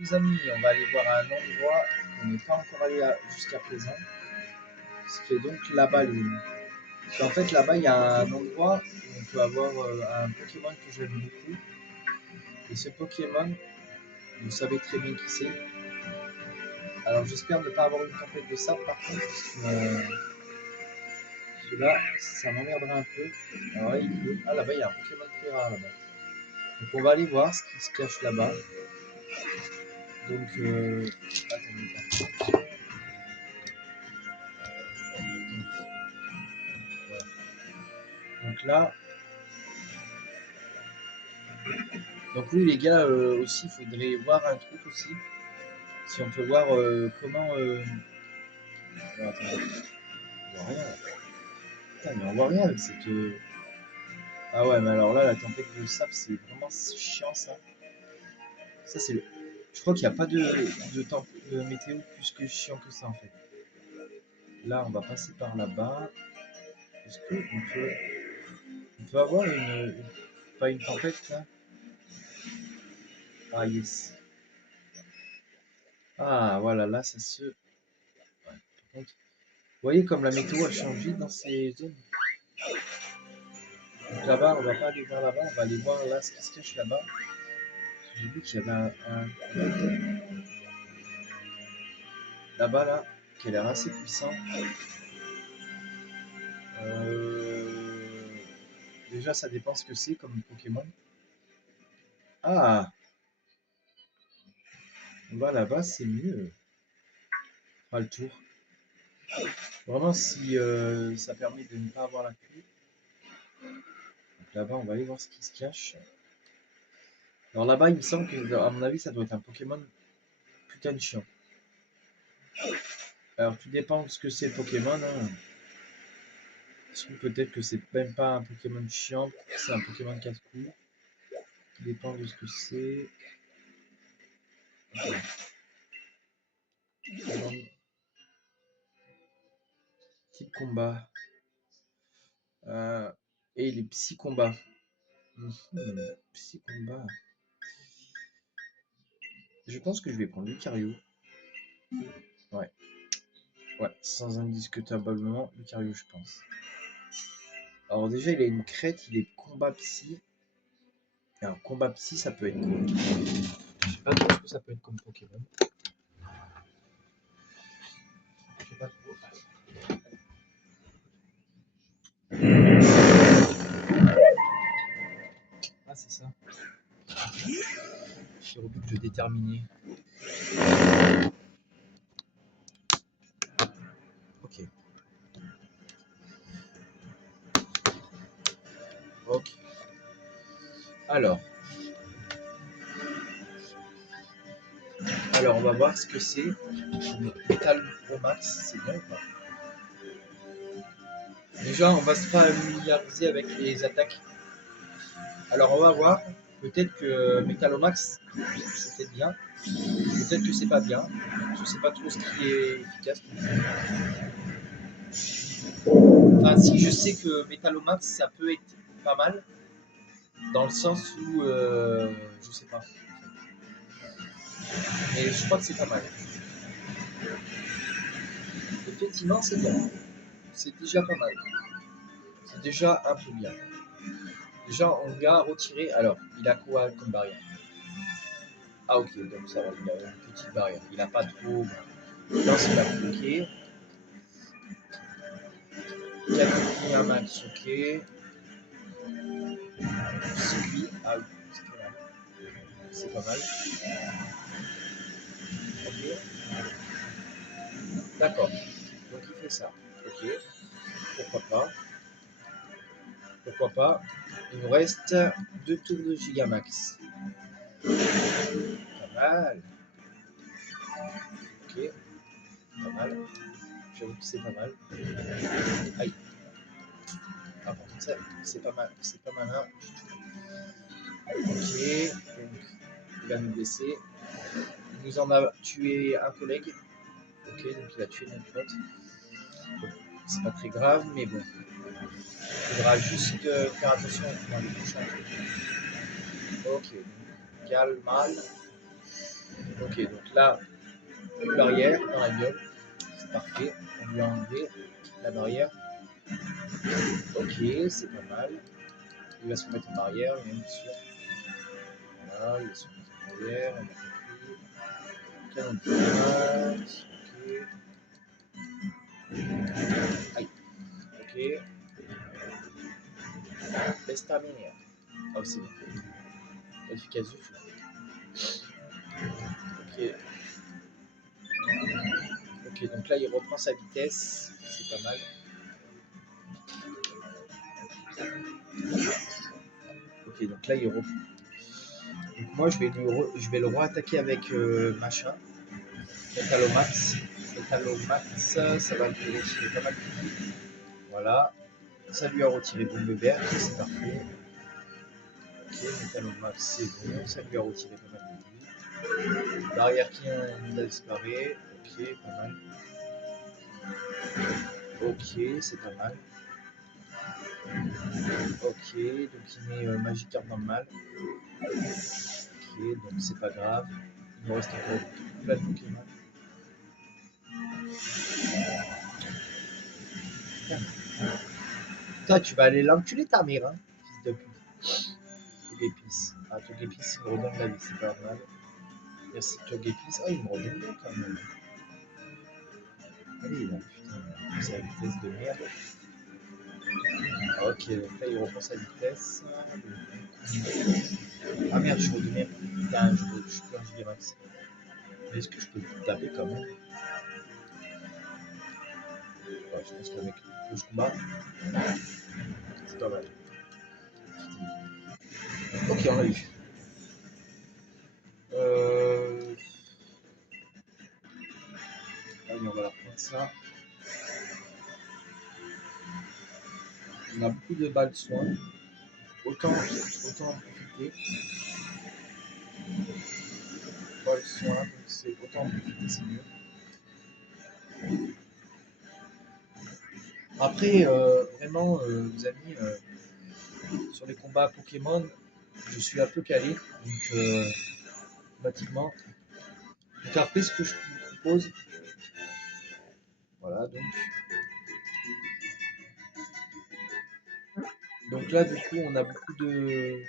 Les amis, on va aller voir un endroit qu'on n'est pas encore allé jusqu'à présent. Ce qui est donc là-bas, les amis. Parce qu'en fait, là-bas, il y a un endroit où on peut avoir un Pokémon que j'aime beaucoup. Et ce Pokémon, vous savez très bien qui c'est. Alors, j'espère ne pas avoir une tempête de sable par contre, parce que là, ça m'emmerdera un peu. Alors là, il pleut. Ah, là-bas, il y a un Pokémon très rare là-bas. Donc, on va aller voir ce qui se cache là-bas. Donc, attendez. Voilà. Donc là, donc oui les gars, aussi il faudrait voir un truc aussi. Si on peut voir comment. Oh, attendez, on voit rien là. Putain, mais on voit rien avec cette. Ah ouais, mais alors là, la tempête de sable, c'est vraiment chiant ça. Ça, c'est le. Je crois qu'il n'y a pas de météo plus que chiant que ça en fait. Là, on va passer par là-bas. Est-ce qu'on peut avoir pas une tempête là? Ah yes. Ah voilà, là ça se. Ouais, par contre, vous voyez comme la météo a changé dans ces zones. Donc là-bas, on va pas aller voir là-bas, on va aller voir là ce qui se cache là-bas. J'ai vu qu'il y avait là-bas là, qui a l'air assez puissant. Euh, Déjà, ça dépend ce que c'est comme Pokémon. Ah, on va là-bas, c'est mieux. On fera le tour. Vraiment, si ça permet de ne pas avoir la pluie. Donc là-bas, on va aller voir ce qui se cache. Alors là-bas, il me semble que, à mon avis, ça doit être un Pokémon putain de chiant. Alors, tout dépend de ce que c'est le Pokémon. Hein. Peut-être que c'est même pas un Pokémon chiant, c'est un Pokémon casse-couille. Tout dépend de ce que c'est. Type combat. Et les psy-combats. Psy-combat. Je pense que je vais prendre Lucario. Ouais. Ouais, sans indiscutablement Lucario, je pense. Alors déjà, il a une crête, il est combat psy. Alors, combat psy, ça peut être cool. Je sais pas trop ce que ça peut être comme Pokémon. Je sais pas trop. Ah, c'est ça. Chirobuc de déterminé. Ok. Ok. Alors, on va voir ce que c'est. Métal au max, c'est bien ou pas? Déjà, on va se familiariser avec les attaques. Alors, on va voir. Peut-être que Métalomax, c'est peut-être bien. Peut-être que c'est pas bien. Je sais pas trop ce qui est efficace. Enfin, si je sais que Métalomax, ça peut être pas mal. Dans le sens où. Je sais pas. Mais je crois que c'est pas mal. Effectivement, c'est bien. C'est déjà pas mal. C'est déjà un peu bien. Déjà, on lui a retiré. Alors, il a quoi comme barrière? Ah, ok, donc ça va, il a une petite barrière. Il n'a pas trop. Lance, il a bloqué. Calcul un max, ok. Celui, ah oui, c'est pas mal. Ok. D'accord. Donc il fait ça. Ok. Pourquoi pas. Pourquoi pas. Il nous reste 2 tours de Gigamax. Pas mal. Ok. Pas mal. J'avoue que c'est pas mal. Aïe. Ah, par contre, ça, c'est pas mal. C'est pas malin. Ok. Donc, il va nous blesser. Il nous en a tué un collègue. Ok, donc il a tué notre pote. Bon, c'est pas très grave, mais bon. Il faudra juste faire attention dans les prochains trucs. Ok, calme, mal. Ok, donc là, une barrière dans la gueule. C'est parfait. On lui a enlevé la barrière. Ok, c'est pas mal. Il va se remettre en barrière, bien sûr. Voilà, il va se remettre en barrière. On a compris. Canon de tomate. Ok. Aïe. Ok. Exterminer. Oh, c'est bon. Efficace du fou. Ok. Ok, donc là, il reprend sa vitesse. C'est pas mal. Ok, donc là, il reprend. Donc moi, je vais le re-attaquer avec machin. Metalomax. Metalomax, ça va lui retirer pas mal de vie. Voilà. Ça lui a retiré bombe verte, c'est parfait. Ok, Metalomax, c'est bon. Ça lui a retiré pas mal de vie. Barrière qui a disparu. Ok, pas mal. Ok, c'est pas mal. Ok, donc il met Magikarp dans le mal. Ok, donc c'est pas grave. Il nous reste encore plein de Pokémon. Toi, tu vas aller l'enculer ta mère, hein, fils de pute. Togepiss. Ah, Togepiss, il me redonne la vie, c'est pas mal. Merci Togepiss. Ah, il me redonne bien quand même. Allez, là, putain, c'est la vitesse de merde. Ah, ok, donc là, il reprend sa vitesse. Ah merde, je redonnais. Putain, je suis plus en Gigamax. Mais est-ce que je peux le taper quand même? Ouais, je pense qu'avec le combat, c'est pas mal. Ok, on l'a eu. Allez, on va la reprendre ça. On a beaucoup de balles de soins. Autant en profiter. Balles de soins, donc c'est autant en profiter, c'est mieux. Après, vraiment, les amis, sur les combats Pokémon, je suis un peu calé, donc automatiquement. Donc après, ce que je vous propose, voilà, donc là, du coup, on a beaucoup de.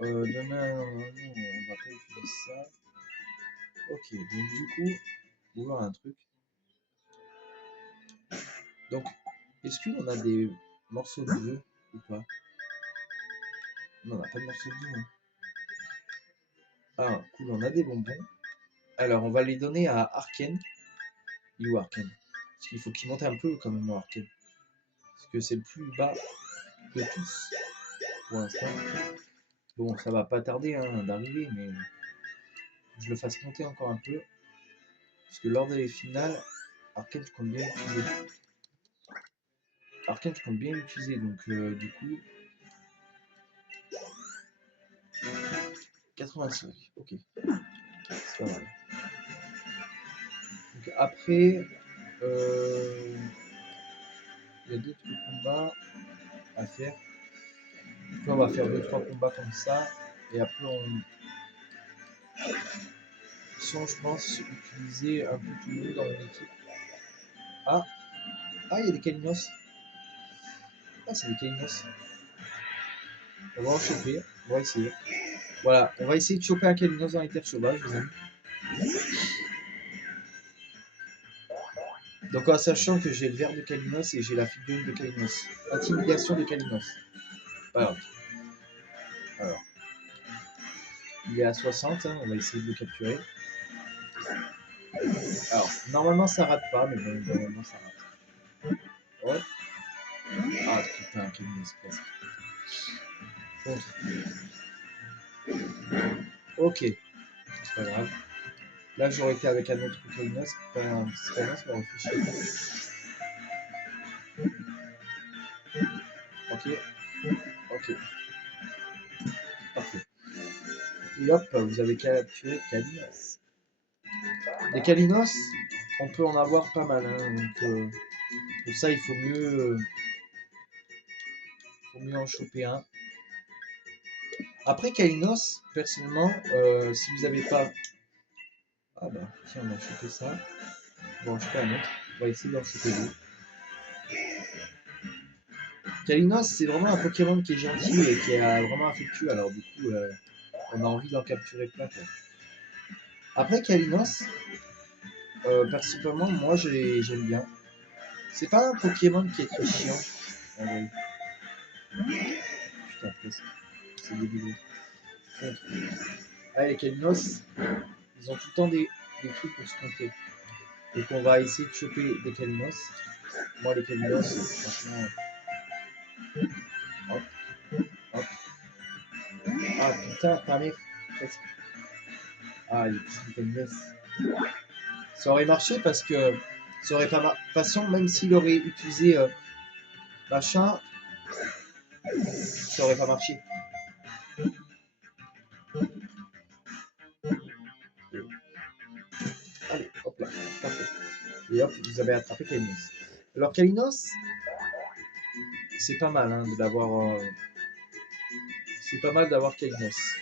Demain, on va pas utiliser ça. Ok, donc du coup, on va voir un truc. Donc, est-ce qu'on a des morceaux de bleu ou pas? Non, on n'a pas de morceaux de bleu. Hein. Ah, cool, on a des bonbons. Alors, on va les donner à Arken. Il est où Arken? Parce qu'il faut qu'il monte un peu quand même, Arken. Parce que c'est le plus bas de tous pour l'instant. Bon, ça va pas tarder hein, d'arriver, mais je le fasse monter encore un peu. Parce que lors des finales, Arken, je compte bien l'utiliser. Arken, je compte bien l'utiliser, donc du coup. 85, ok. C'est pas mal. Donc après, il y a d'autres combats à faire. Donc là, on va faire 2-3 combats comme ça. Et après, on. Sans, je pense, utiliser un peu tout le monde dans mon équipe. Ah, il y a des Kalinos. Ah, c'est des Kalinos. On va en choper. On va essayer. Voilà, on va essayer de choper un Kalinos dans les terres sauvages, les amis. Donc en sachant que j'ai le verre de Kalinos et j'ai la figurine de Kalinos. Intimidation de Kalinos. Alors, il est à 60, hein, on va essayer de le capturer. Alors, normalement ça rate pas, mais bon, normalement ça rate. Ouais. Ah putain, Kalinos presque. Contre. Ok, c'est pas grave. Là j'aurais été avec un autre Kalinos, c'est pas grave, ça m'aurait fait chier. Ok, ok, parfait. Et hop, vous avez capturé Kalinos. Des Kalinos, on peut en avoir pas mal, hein, donc pour ça il faut mieux en choper un. Après Kalinos, personnellement, si vous n'avez pas... Ah bah, tiens, on a chopé ça. Bon, je sais pas un autre. On va essayer d'en choper deux. Kalinos, c'est vraiment un Pokémon qui est gentil et qui est vraiment affectueux. Alors du coup, on a envie d'en capturer plein. Quoi. Après Kalinos, personnellement, moi j'aime bien. C'est pas un Pokémon qui est très chiant. En vrai. Putain, presque. C'est débile. Ah, les Kalinos, ils ont tout le temps des trucs pour se contrer. Donc on va essayer de choper des Kalinos. Moi, les Kalinos, franchement... Hop, hop. Ah putain, ta mère, presque. Ah, les petits Kalinos. Ça aurait marché parce que ça aurait pas marché. De toute façon, même s'il aurait utilisé machin, ça aurait pas marché. Allez, hop là, parfait. Et hop, vous avez attrapé Kalinos. Alors Kalinos, c'est pas mal hein, de l'avoir. C'est pas mal d'avoir Kalinos.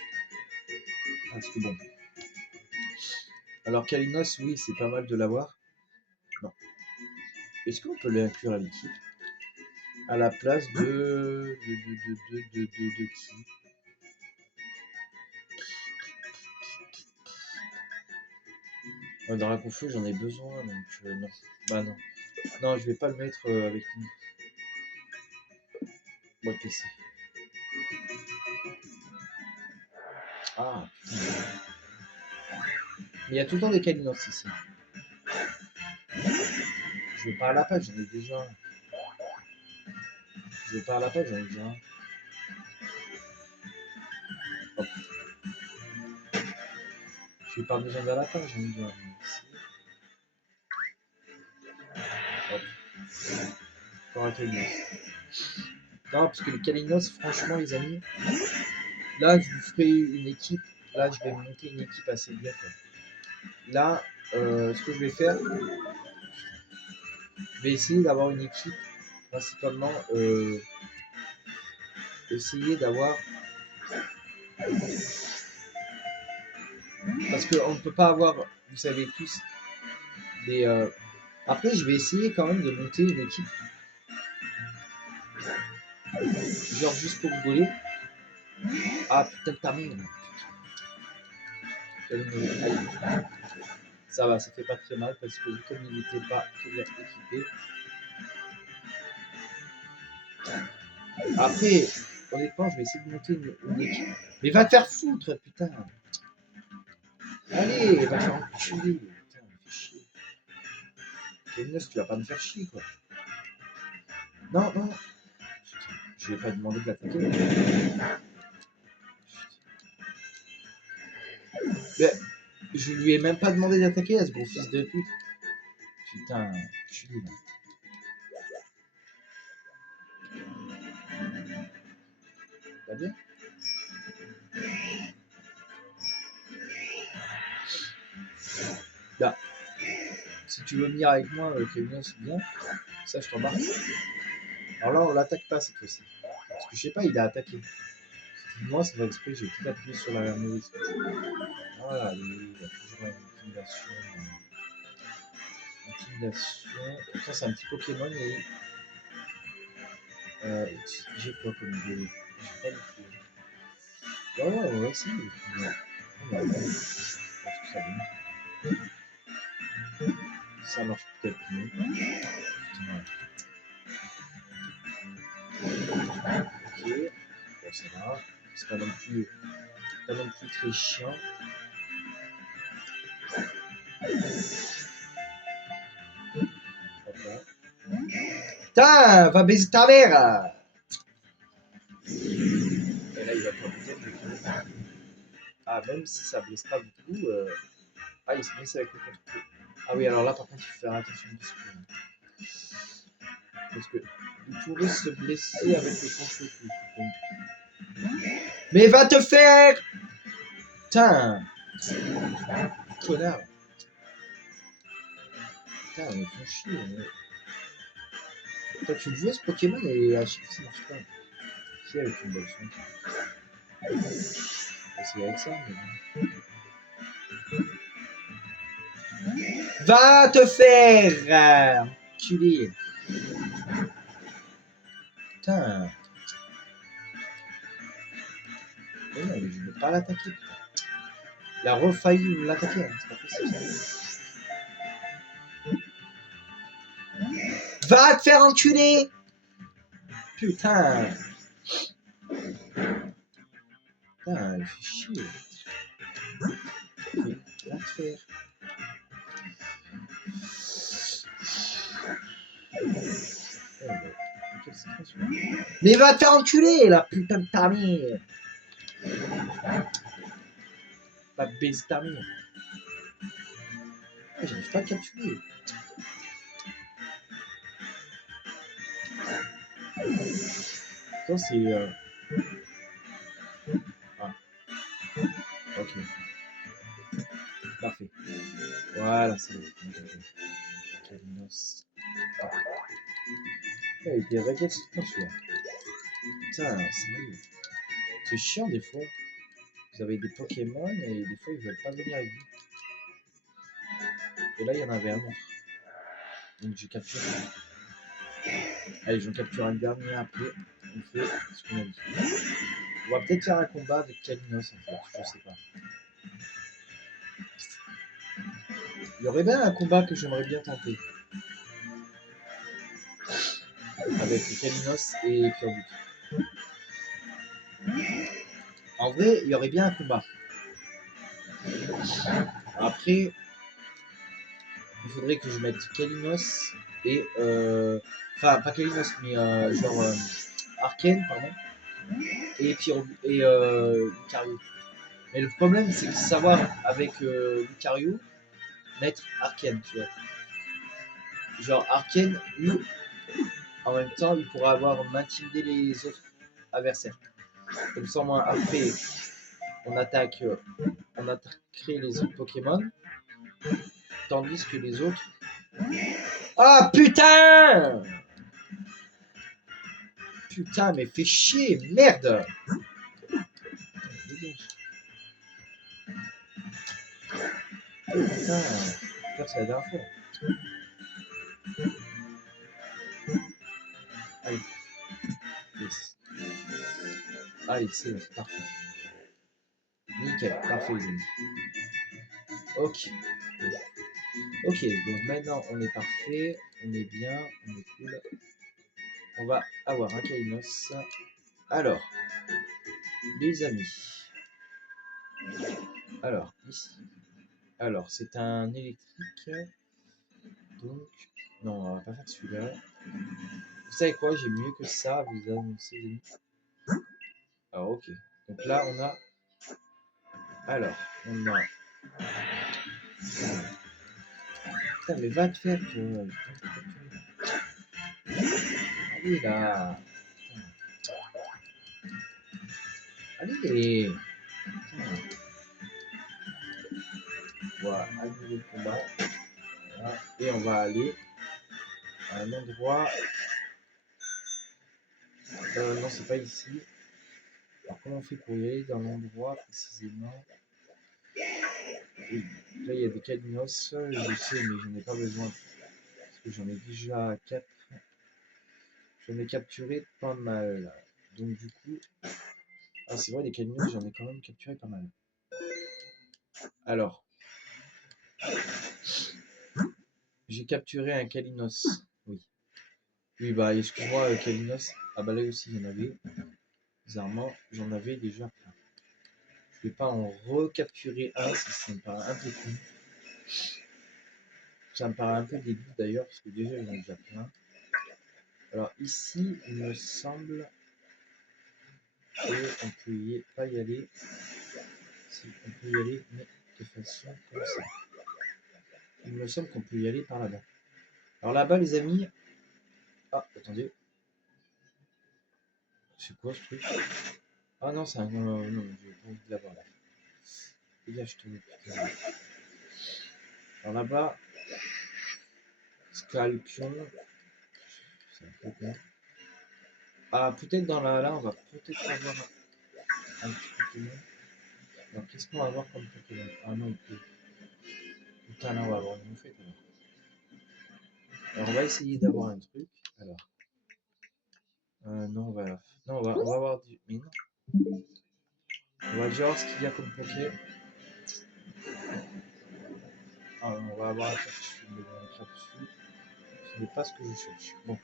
Parce que bon. Alors Kalinos, oui, c'est pas mal de l'avoir. Non. Est-ce qu'on peut l'inclure à l'équipe à la place de qui? Dans la config, j'en ai besoin, donc non. Bah non. Non, je vais pas le mettre avec nous. Moi, le PC. Ah, putain. Mais il y a tout le temps des Kalinos ici. Je veux pas à la page, j'en ai déjà un. Je veux pas à la page, j'en ai déjà un. Hop. Je n'ai pas besoin de la page, j'en ai déjà un. Hop. Encore un Kalinos. Non, parce que les Kalinos, franchement, les amis, là, je vous ferai une équipe. Là, je vais monter une équipe assez bien. Quoi. Là, ce que je vais faire, je vais essayer d'avoir une équipe, principalement, essayer d'avoir... Parce qu'on ne peut pas avoir, vous savez tous, des... Après, je vais essayer quand même de monter une équipe. Genre juste pour rigoler. Ah putain de ta mère. Ça va, ça fait pas très mal parce que comme il n'était pas très bien équipé. Après, honnêtement, je vais essayer de monter une équipe. Mais va te faire foutre, putain. Allez, va te faire enculer. Putain, me fais chier. Kalinos, tu vas pas me faire chier, quoi. Non, non. Je vais pas demander de l'attaquer. Mais je lui ai même pas demandé d'attaquer à ce gros fils de pute. Putain, culé là. T'as bien? Là. Si tu veux venir avec moi, Kevin, c'est bien. Ça, je t'embarque. Alors là, on l'attaque pas cette fois-ci. Parce que je sais pas, il a attaqué. Moi, ça va exprès, j'ai tout appuyé sur la mauvaise touche. Voilà, il y a toujours une intimidation. Intimidation. Pourtant, c'est un petit Pokémon et. J'ai quoi comme idée? J'ai pas du tout. Ouais, ouais, ouais, si. Ouais. Ouais, ouais. Je pense que ça vient. Ça marche peut-être mieux. Putain, ouais. Ok. Bon, ça va. C'est pas non plus très chiant. Putain, va baiser ta mère! Et là, il va pas baiser le Ah, même si ça blesse pas beaucoup. Ah, il se blesse avec le contre-coup. Ah oui, alors là, par contre, il faut faire attention parce que il pourrait se blesser avec le contre-coup. Mais va te faire! Putain! Connard! Putain, ils font chier. Toi, tu le jouais ce Pokémon et à chaque fois ça marche pas. Si, avec une bonne son. C'est avec ça, mais bon. Va te faire enculer. Putain. Mais non, mais je veux pas l'attaquer. Il a refailli l'attaquer, hein. C'est pas possible. Va te faire enculer. Putain. Putain, il fait chier. Va te faire. Mais va te faire enculer, la putain de ta mère. La baisse ta mère. J'arrive pas à le capturer. Ça c'est... Ah. Ok. Parfait. Voilà, c'est bon. Kalinos. Ah. Ouais, il était raquette quand celui-là. Putain, sérieux. C'est chiant des fois. Vous avez des Pokémon et des fois ils veulent pas venir avec vous. Et là il y en avait un autre. Donc j'ai capturé. Allez, j'en capture un dernier après. On fait ce qu'on a dit. On va peut-être faire un combat avec Kalinos en fait. Je sais pas. Il y aurait bien un combat que j'aimerais bien tenter. Avec Kalinos et Purboot. En vrai, il y aurait bien un combat. Après, il faudrait que je mette Kalinos et... Enfin, pas Kalinos, mais genre... Arcane, pardon. Et Lucario. Mais le problème, c'est que savoir avec Lucario, mettre Arcane, tu vois. Genre Arcane, lui, en même temps, il pourra avoir m'intimider les autres adversaires. Comme ça, moi, après, on attaquerait les autres Pokémon, tandis que les autres... Ah, putain! Putain, mais fais chier, merde! Putain, c'est la dernière fois. Allez. Yes. Allez, c'est bon, parfait. Nickel, parfait les amis. Ok. Ok, donc maintenant on est parfait, on est bien, on est cool. On va avoir un Kainos. Alors, les amis. Alors, ici. Alors, c'est un électrique. Donc, non, on va pas faire celui-là. Vous savez quoi, j'ai mieux que ça à vous annoncer, les amis. Alors, ok. Donc là, on a... Alors, on a... Putain, mais va te faire, toi. Allez, là. Allez. Voilà, annuler le combat. Voilà. Et on va aller à un endroit... non, c'est pas ici. Alors, comment on fait pour y aller dans l'endroit précisément? Oui. Là, il y a des Kalinos, je sais, mais j'en ai pas besoin. Parce que j'en ai déjà 4. J'en ai capturé pas mal. Donc, du coup... Ah, c'est vrai, les Kalinos, j'en ai quand même capturé pas mal. Alors... J'ai capturé un Kalinos. Oui. Oui, bah, excuse-moi, Kalinos. Ah, bah là aussi, il y en avait. Bizarrement, j'en avais déjà plein. Je vais pas en recapturer un, ça me paraît un peu con. Ça me paraît un peu débile d'ailleurs, parce que déjà, il y en a déjà plein. Alors ici, il me semble qu'on peut pas y aller. Si, on peut y aller, mais de façon comme ça. Il me semble qu'on peut y aller par là-bas. Alors là-bas, les amis... Ah, attendez. C'est quoi ce truc? Ah non, c'est un... Non, j'ai pas envie de l'avoir là. Dégage, je te putain. Alors là-bas, Scalpion. C'est un peu bien. Ah, peut-être dans là, on va peut-être avoir un petit Pokémon. Alors, qu'est-ce qu'on va avoir comme Pokémon? Ah non, il pleut. Putain, là, on va avoir une moufette alors. Alors, on va essayer d'avoir un truc. Alors, non, on va avoir du. Mais non. On va déjà voir ce qu'il y a comme Poké. Ah, on va avoir un Crapuscule, mais bon, un Crapuscule, ce n'est pas ce que je cherche. Bon,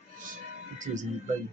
écoutez, les amis, bye.